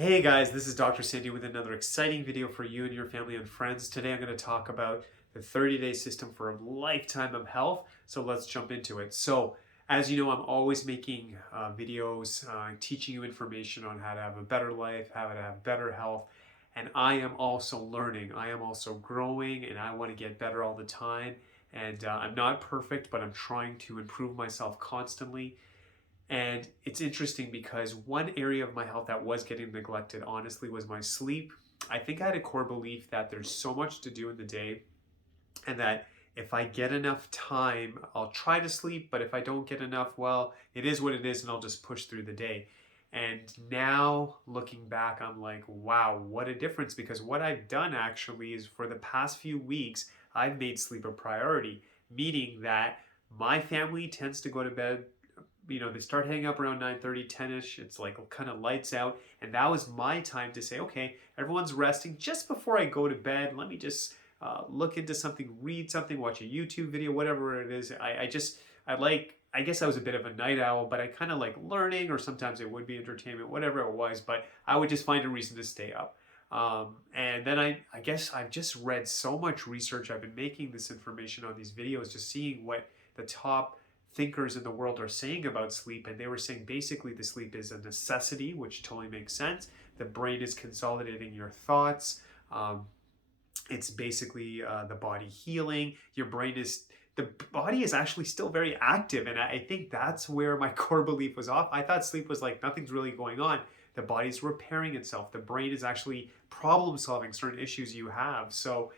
Hey guys, this is Dr. Sandy with another exciting video for you and your family and friends. Today I'm going to talk about the 30-day system for a lifetime of health. So let's jump into it. So as you know, I'm always making videos teaching you information on how to have a better life, how to have better health. And I am also learning. I am also growing and I want to get better all the time. And I'm not perfect, but I'm trying to improve myself constantly. And it's interesting because one area of my health that was getting neglected, honestly, was my sleep. I think I had a core belief that there's so much to do in the day, and that if I get enough time, I'll try to sleep, but if I don't get enough, well, it is what it is, and I'll just push through the day. And now looking back, I'm like, wow, what a difference. Because what I've done actually is for the past few weeks, I've made sleep a priority, meaning that my family tends to go to bed, they start hanging up around 9:30, 10ish. It's like kind of lights out. And that was my time to say, okay, everyone's resting. Just before I go to bed, let me just look into something, read something, watch a YouTube video, whatever it is. I guess I was a bit of a night owl, but I kind of like learning, or sometimes it would be entertainment, whatever it was, but I would just find a reason to stay up. And then I guess I've just read so much research. I've been making this information on these videos, just seeing what the top thinkers in the world are saying about sleep, and they were saying basically the sleep is a necessity, which totally makes sense. The brain is consolidating your thoughts. It's basically the body healing. The body is actually still very active, and I think that's where my core belief was off. I thought sleep was like nothing's really going on. The body's repairing itself. The brain is actually problem solving certain issues you have. So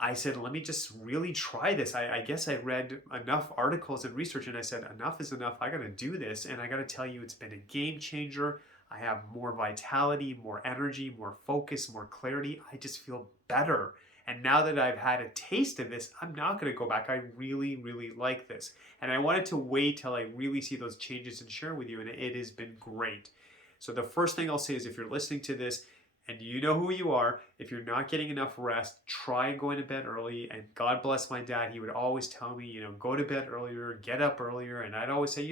I said, let me just really try this. I guess I read enough articles and research, and I said, enough is enough. I got to do this. And I got to tell you, it's been a game changer. I have more vitality, more energy, more focus, more clarity. I just feel better. And now that I've had a taste of this, I'm not going to go back. I really, really like this. And I wanted to wait till I really see those changes and share with you. And it has been great. So the first thing I'll say is, if you're listening to this, and you know who you are, if you're not getting enough rest, try going to bed early. And God bless my dad. He would always tell me, go to bed earlier, get up earlier. And I'd always say,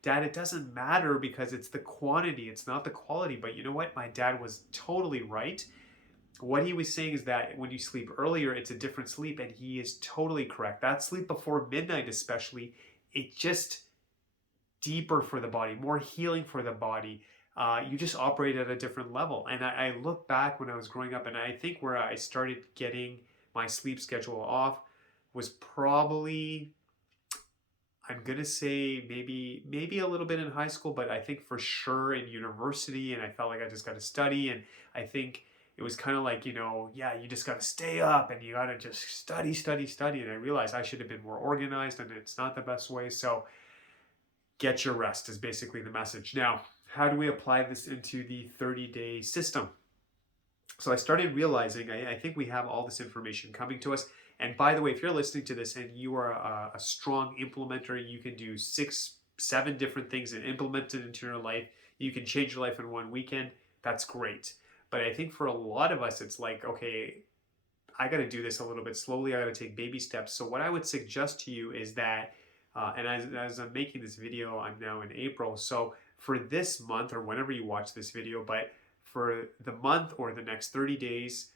Dad, it doesn't matter because it's the quantity, it's not the quality. But you know what? My dad was totally right. What he was saying is that when you sleep earlier, it's a different sleep. And he is totally correct. That sleep before midnight especially, it's just deeper for the body, more healing for the body. You just operate at a different level. And I look back when I was growing up, and I think where I started getting my sleep schedule off was probably, I'm gonna say maybe a little bit in high school, but I think for sure in university. And I felt like I just got to study, and I think it was kind of like, yeah, you just got to stay up and you got to just study, study, study. And I realized I should have been more organized, and it's not the best way. So get your rest is basically the message. Now, how do we apply this into the 30-day system? So I started realizing, I think we have all this information coming to us. And by the way, if you're listening to this and you are a strong implementer, you can do 6, 7 different things and implement it into your life. You can change your life in one weekend. That's great. But I think for a lot of us, it's like, okay, I got to do this a little bit slowly. I got to take baby steps. So what I would suggest to you is that, and as I'm making this video, I'm now in April. So for this month, or whenever you watch this video, but for the month or the next 30 days,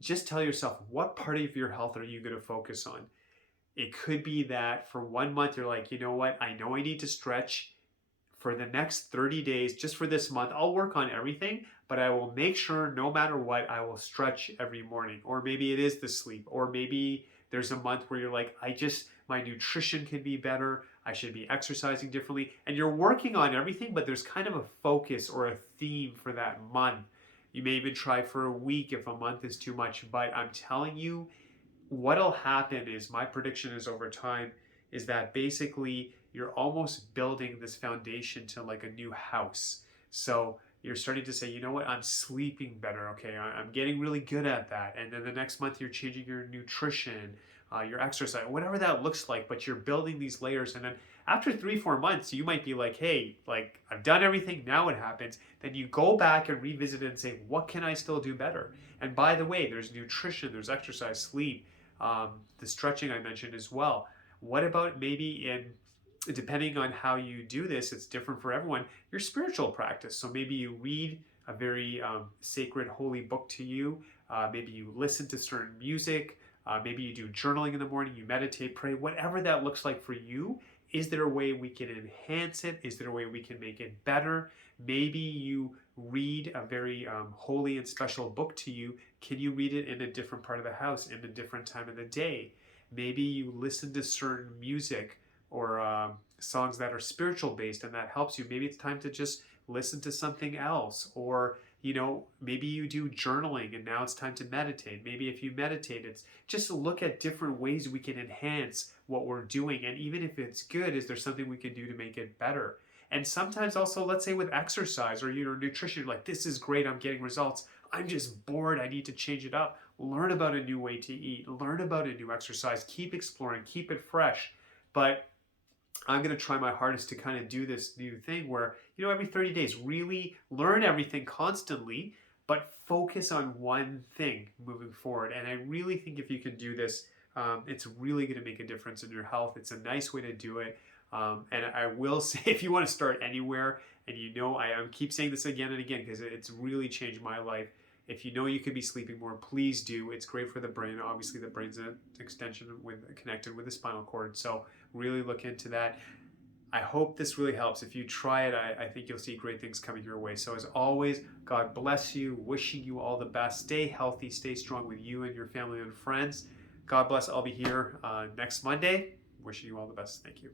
just tell yourself, what part of your health are you going to focus on? It could be that for 1 month, you're like, you know what? I know I need to stretch. For the next 30 days, just for this month, I'll work on everything, but I will make sure no matter what, I will stretch every morning. Or maybe it is the sleep, or maybe there's a month where you're like, my nutrition can be better. I should be exercising differently. And you're working on everything, but there's kind of a focus or a theme for that month. You may even try for a week if a month is too much. But I'm telling you, what'll happen is, my prediction is over time, is that basically you're almost building this foundation to like a new house. So you're starting to say, you know what, I'm sleeping better. Okay, I'm getting really good at that. And then the next month you're changing your nutrition, your exercise, whatever that looks like, but you're building these layers. And then after 3-4 months, you might be like, hey, like I've done everything, now what happens? Then you go back and revisit it and say, what can I still do better? And by the way, there's nutrition, there's exercise, sleep, the stretching I mentioned as well. What about maybe in depending on how you do this, it's different for everyone, your spiritual practice. So maybe you read a very sacred, holy book to you. Maybe you listen to certain music. Maybe you do journaling in the morning, you meditate, pray, whatever that looks like for you. Is there a way we can enhance it? Is there a way we can make it better? Maybe you read a very holy and special book to you. Can you read it in a different part of the house, in a different time of the day? Maybe you listen to certain music or songs that are spiritual based and that helps you. Maybe it's time to just listen to something else. Or maybe you do journaling and now it's time to meditate. Maybe if you meditate, it's just to look at different ways we can enhance what we're doing. And even if it's good, is there something we can do to make it better? And sometimes also, let's say with exercise or nutrition, like this is great, I'm getting results. I'm just bored, I need to change it up. Learn about a new way to eat, learn about a new exercise, keep exploring, keep it fresh. But I'm going to try my hardest to kind of do this new thing where, every 30 days, really learn everything constantly, but focus on one thing moving forward. And I really think if you can do this, it's really going to make a difference in your health. It's a nice way to do it. And I will say, if you want to start anywhere, and I keep saying this again and again because it's really changed my life. If you know you could be sleeping more, please do. It's great for the brain. Obviously, the brain's an extension connected with the spinal cord. So really look into that. I hope this really helps. If you try it, I think you'll see great things coming your way. So as always, God bless you. Wishing you all the best. Stay healthy. Stay strong with you and your family and friends. God bless. I'll be here next Monday. Wishing you all the best. Thank you.